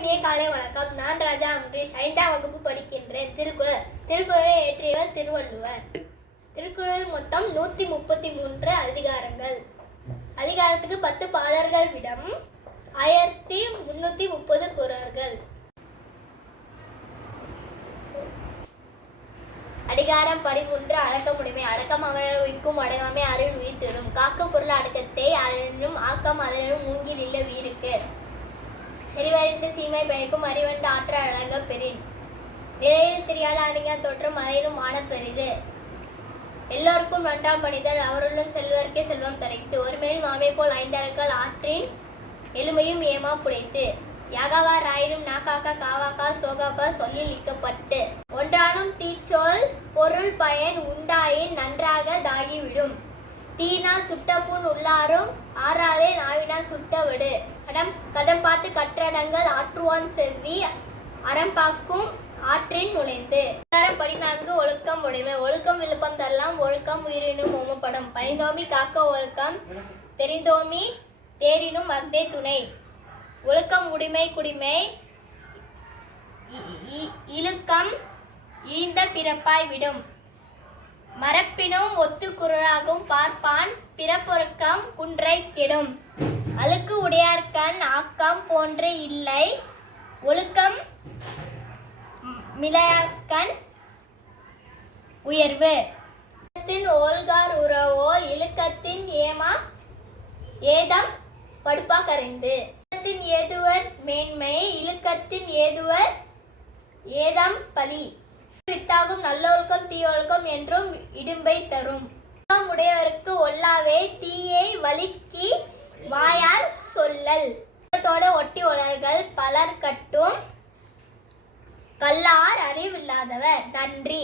இனிய காலை வணக்கம். நான் ராஜா அம்ரீஷ் 5ஆம் வகுப்பு படிக்கின்றேன். திருக்குறளை இயற்றியவர் திருவள்ளுவர். திருக்குறள் மொத்தம் 133 அதிகாரங்கள். அதிகாரத்துக்கு 10 பாடல்கள் விடம் 1330 குறள்கள். அதிகாரம் 13 அடக்கமுடைமை. அடக்கம் அவனால் உயிர்க்கும், அடங்காமை அருள் உயிர் தரும். காக்க பொருள் அடக்கத்தை அதனும் ஆக்கம் அதனும் மூங்கில் இல்ல வீருக்கு. செறிவறிந்து சீமை பயக்கும் அறிவண்டு ஆற்றல் அடங்க பெறின். நிலையில் தெரியாத அணிங்க தோற்றம் அதையிலும் ஆன பெரிது. எல்லோருக்கும் நன்றாம் பணிதல் அவருள்ளும் செல்வர்க்கே செல்வம் தரைத்து. ஒருமேல் மாமை போல் 5 அடக்கல் ஆற்றின் எளிமையும் ஏமா புடைத்து. யாகாவார் ஆயினும் நாக்காக்க காவாக்கா சோகாப்பா சொல்லில் இக்கப்பட்டு. ஒன்றானும் தீச்சொல் பொருள் பயன் உண்டாயின் நன்றாக தாகிவிடும். தீனால் சுட்டப்புண் உள்ளாரும் ஆறாரே நாவினால் சுட்ட விடு. கடம் பார்த்து கற்றடங்கள் ஆற்றுவான் செவ்வி அறம்பாக்கும் ஆற்றின் நுழைந்து. 14 ஒழுக்கம் உடைமை. ஒழுக்கம் விழுப்பம் தரலாம், ஒழுக்கம் உயிரினும் ஓமப்படும். பரிந்தோமி காக்க ஒழுக்கம் தெரிந்தோமி தேரினும் அக்தே துணை. ஒழுக்கம் உடைமை குடிமை இழுக்கம் ஈந்த பிறப்பாய் விடும். மரப்பினும் ஒத்து குரலாகும் பார்ப்பான் பிறப்பொருக்கம் குன்றை கெடும். அழுக்கு உடையார்கண் ஆக்கம் போன்ற இல்லை ஒழுக்கம் மிளையார்கண் உயர்வு. ஓல்கார் உறவோல் இழுக்கத்தின் ஏமா ஏதம் படுப்பா கரைந்து. ஏதுவர் மேன்மை இழுக்கத்தின் ஏதுவர் ஏதம் பலி. வித்தாகும் நல்லொழுக்கம் தீயொழுக்கம் என்றும் இடும்பை தரும். உடையவருக்கு ஒல்லாவே தீயை வலிக்கி வாயார் சொல்லல். ஒட்டி உலர்கள் பலர் கட்டும் கல்லார் அறிவில்லாதவர். நன்றி.